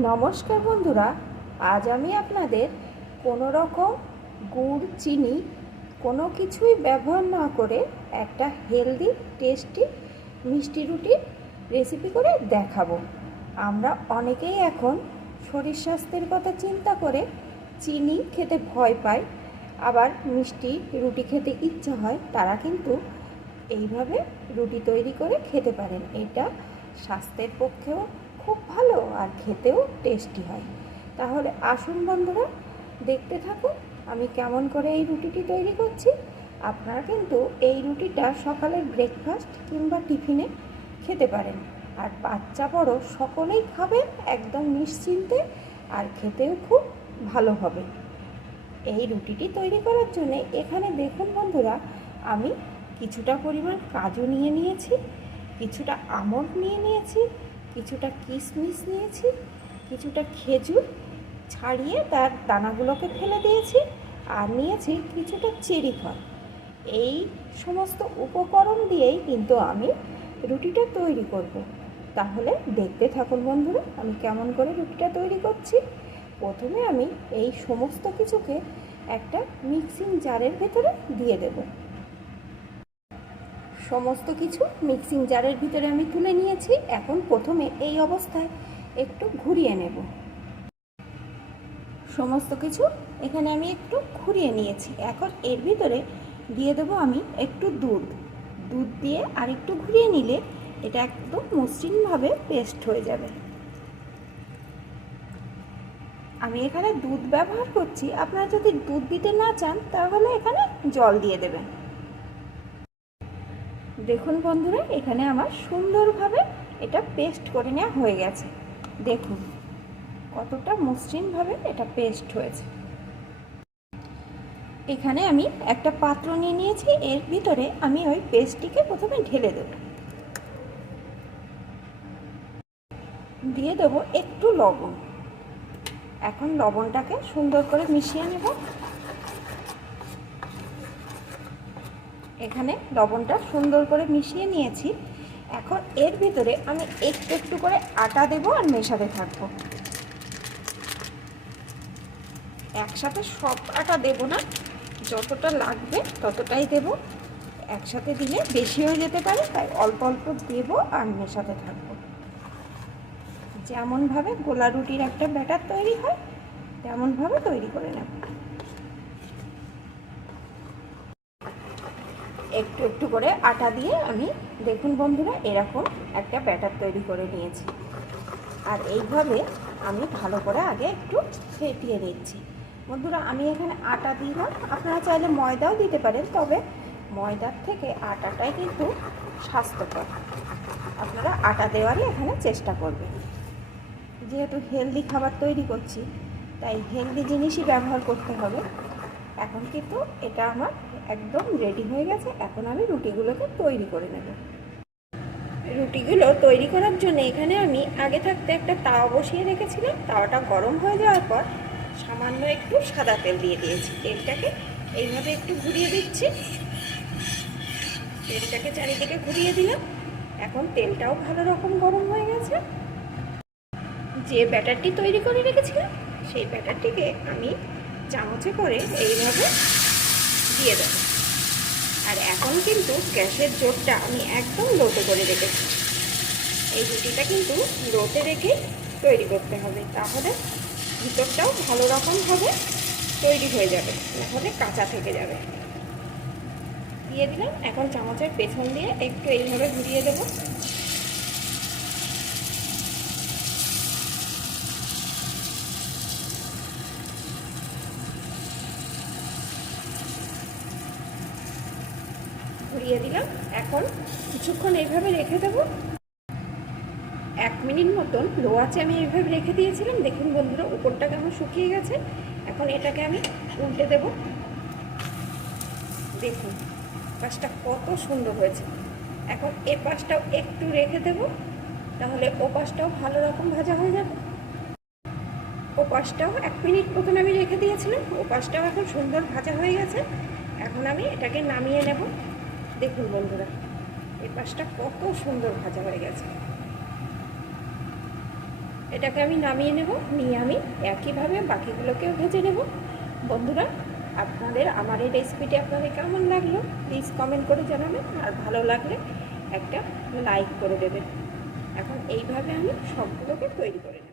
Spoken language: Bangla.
নমস্কার বন্ধুরা, আজ আমি আপনাদের কোনো রকম গুড়, চিনি, কোনো কিছুই ব্যবহার না করে একটা হেলদি টেস্টি মিষ্টি রুটির রেসিপি করে দেখাবো। আমরা অনেকেই এখন শরীর স্বাস্থ্যের কথা চিন্তা করে চিনি খেতে ভয় পায় আবার মিষ্টি রুটি খেতে ইচ্ছা হয়, তারা কিন্তু এইভাবে রুটি তৈরি করে খেতে পারেন। এটা স্বাস্থ্যের পক্ষেও আর খেতেও টেস্টি হয়। তাহলে আসুন বন্ধুরা, দেখতে থাকুন আমি কেমন করে এই রুটিটি তৈরি করছি। আপনারা কিন্তু এই রুটিটা সকালের ব্রেকফাস্ট কিংবা টিফিনে খেতে পারেন। আর বাচ্চা বড় সকলেই খাবেন একদম নিশ্চিন্তে আর খেতেও খুব ভালো হবে। এই রুটিটি তৈরি করার জন্য এখানে দেখুন বন্ধুরা, আমি কিছুটা পরিমাণ কাজু নিয়ে নিয়েছি, কিছুটা আমন্ড নিয়ে নিয়েছি কিছুটা কিশমিশ নিয়েছি, কিছুটা খেজুর ছাড়িয়ে তার দানাগুলোকে ফেলে দিয়েছি আর নিয়েছি কিছুটা চেরি ফল। এই সমস্ত উপকরণ দিয়েই কিন্তু আমি রুটিটা তৈরি করব। তাহলে দেখতে থাকুন বন্ধুরা, আমি কেমন করে রুটিটা তৈরি করছি। প্রথমে আমি এই সমস্ত কিছুকে একটা মিক্সিং জারের ভেতরে দিয়ে দেব। সমস্ত কিছু মিক্সিং জারের ভিতরে আমি তুলে নিয়েছি। এখন প্রথমে এই অবস্থায় একটু ঘুরিয়ে নেব। সমস্ত কিছু এখানে আমি একটু ঘুরিয়ে নিয়েছি। এখন এর ভিতরে দিয়ে দেবো আমি একটু দুধ। দুধ দিয়ে আর একটু ঘুরিয়ে নিলে এটা একদম মসৃণভাবে পেস্ট হয়ে যাবে। আমি এখানে দুধ ব্যবহার করছি। আপনারা যদি দুধ দিতে না চান, তাহলে এখানে জল দিয়ে দেবেন। দেখুন বন্ধুরা, এখানে আমার সুন্দরভাবে এটা পেস্ট করে নেওয়া হয়ে গেছে। দেখুন কতটা মসৃণভাবে এটা পেস্ট হয়েছে। এখানে আমি একটা পাত্র নিয়ে নিয়েছি, এর ভিতরে আমি ওই পেস্টটিকে প্রথমে ঢেলে দেব। দিয়ে দেবো একটু লবণ। এখন লবণটাকে সুন্দর করে মিশিয়ে নেব। এখানে লবণটা সুন্দর করে মিশিয়ে নিয়েছি। এখন এর ভিতরে আমি একটু একটু করে আটা দেব আর মেশাতে থাকব। একসাথে সব আটা দেব না, যতটা লাগবে ততটাই দেব। একসাথে দিলে বেশি হয়ে যেতে পারে, তাই অল্প অল্প দেব আর মেশাতে থাকব। যেমনভাবে গোলা রুটির একটা ব্যাটার তৈরি হয়, তেমনভাবে তৈরি করে নেব। একটু একটু করে আটা দিয়ে আমি, দেখুন বন্ধুরা, এরকম একটা ব্যাটার তৈরি করে নিয়েছি। আর এইভাবে আমি ভালো করে আগে একটু ফেটিয়ে নিচ্ছি। বন্ধুরা, আমি এখানে আটা দিলাম। আপনারা চাইলে ময়দাও দিতে পারেন, তবে ময়দার থেকে আটাটাই কিন্তু স্বাস্থ্যকর। আপনারা আটা দেওয়ারই এখানে চেষ্টা করবেন। যেহেতু হেলদি খাবার তৈরি করছি, তাই হেলদি জিনিসই ব্যবহার করতে হবে। এখন কিন্তু এটা আমার একদম রেডি হয়ে গেছে, এখন আমি রুটিগুলোকে তৈরি করে নেব। রুটিগুলো তৈরি করার জন্য এখানে আমি আগে থাকতে একটা তাওয়া বসিয়ে রেখেছিলাম, তাওয়াটা গরম হয়ে যাওয়ার পর সামান্য একটু সাদা তেল দিয়ে দিয়েছি। তেলটাকে এইভাবে একটু ঘুরিয়ে দিচ্ছি। তেলটাকে চারিদিকে ঘুরিয়ে দিলাম। এখন তেলটাও ভালো রকম গরম হয়ে গেছে। যে ব্যাটারটি তৈরি করে রেখেছিলাম, সেই ব্যাটারটিকে আমি চামচে করে এইভাবে দিয়ে দেবো। আর এখন কিন্তু গ্যাসের জোরটা আমি একদম লোতে করে রেখেছি। এই রুটিটা কিন্তু লোতে রেখে তৈরি করতে হবে, তাহলে ভিতরটাও ভালো রকমভাবে তৈরি হয়ে যাবে নাহলে কাঁচা থেকে যাবে। দিয়ে দিলাম, এখন চামচের পেছন দিয়ে একটু এইভাবে ঘুরিয়ে দেবো। ঘুরিয়ে দিলাম। এখন কিছুক্ষণ এইভাবে রেখে দেবো। এক মিনিট মতন লো আছে আমি এইভাবে রেখে দিয়েছিলাম। দেখুন বন্ধুরা, উপরটা কেমন শুকিয়ে গেছে। এখন এটাকে আমি উল্টে দেব। দেখুন, পাশটা কত সুন্দর হয়েছে। এখন এ পাশটাও একটু রেখে দেব। তাহলে ও পাশটাও ভালো রকম ভাজা হয়ে যাবে। ও পাশটাও এক মিনিট মতন আমি রেখে দিয়েছিলাম। ও পাশটাও এখন সুন্দর ভাজা হয়ে গেছে। এখন আমি এটাকে নামিয়ে নেব। দেখুন বন্ধুরা, এই পাশটা কত সুন্দর ভাজা হয়ে গেছে। এটাকে আমি নামিয়ে নেব, নিয়ে আমি একইভাবে বাকিগুলোকেও ভেজে নেব। বন্ধুরা, আপনাদের আমার এই রেসিপিটি আপনাদের কেমন লাগল? প্লিজ কমেন্ট করে জানাবেন, আর ভালো লাগলে একটা লাইক করে দেবেন। এখন এইভাবে আমি সবগুলোকে তৈরি করে নেব।